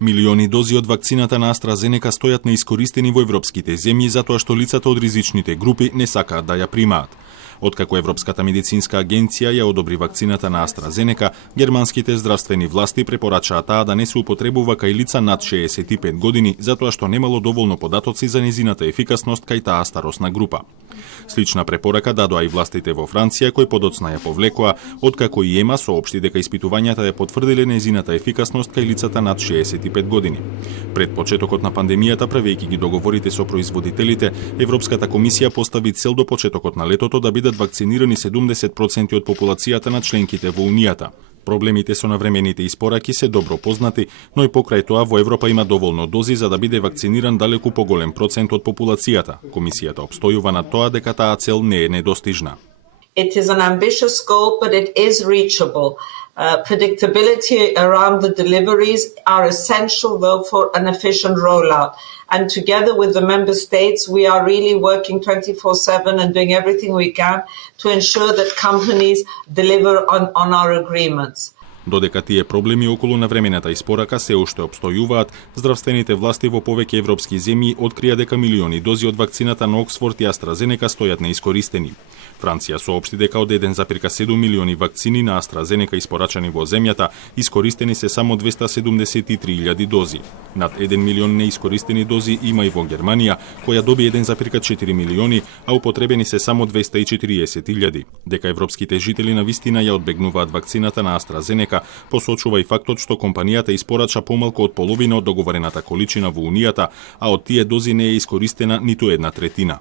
Милиони дози од вакцината на AstraZeneca стојат неискористени во европските земји затоа што лицата од ризичните групи не сакаат да ја примаат. Откако Европската медицинска агенција ја одобри вакцината на AstraZeneca, германските здравствени власти препорачаа таа да не се употребува кај лица над 65 години, затоа што немало доволно податоци за незината ефикасност кај таа старосна група. Слична препорака дадоа и властите во Франција, кои подоцна ја повлекоа, откако и ЕМА соопшти дека испитувањата ја потврдиле незината ефикасност кај лицата над 65 години. Пред почетокот на пандемијата, правејќи ги договорите со производителите, Европската комисија постави цел до почетокот на летото да бидат вакцинирани 70% од популацијата на членките во Унијата. Проблемите со навремените испораки се добро познати, но и покрај тоа во Европа има доволно дози за да биде вакциниран далеку поголем процент од популацијата. Комисијата обстојува на тоа дека таа цел не е недостижна. It is an ambitious goal, but it is reachable. Predictability around the deliveries are essential, though, for an efficient rollout. And together with the member states, we are really working 24/7 and doing everything we can to ensure that companies deliver on our agreements. Додека тие проблеми околу навремената испорака се уште обстојуваат, здравствените власти во повеќе европски земји открија дека милиони дози од вакцината на Оксфорд и AstraZeneca стојат неискористени. Франција соопшти дека од 1,7 милиони вакцини на AstraZeneca испорачани во земјата, искористени се само 273.000 дози. Над 1 милион неискористени дози има и во Германија, која доби 1,4 милиони, а употребени се само 240.000. Дека европските жители на вистина ја одбегнуваат вакцината на AstraZeneca, посочува и фактот што компанијата испорача помалку од половина од договорената количина во Унијата, а од тие дози не е искористена ниту една третина.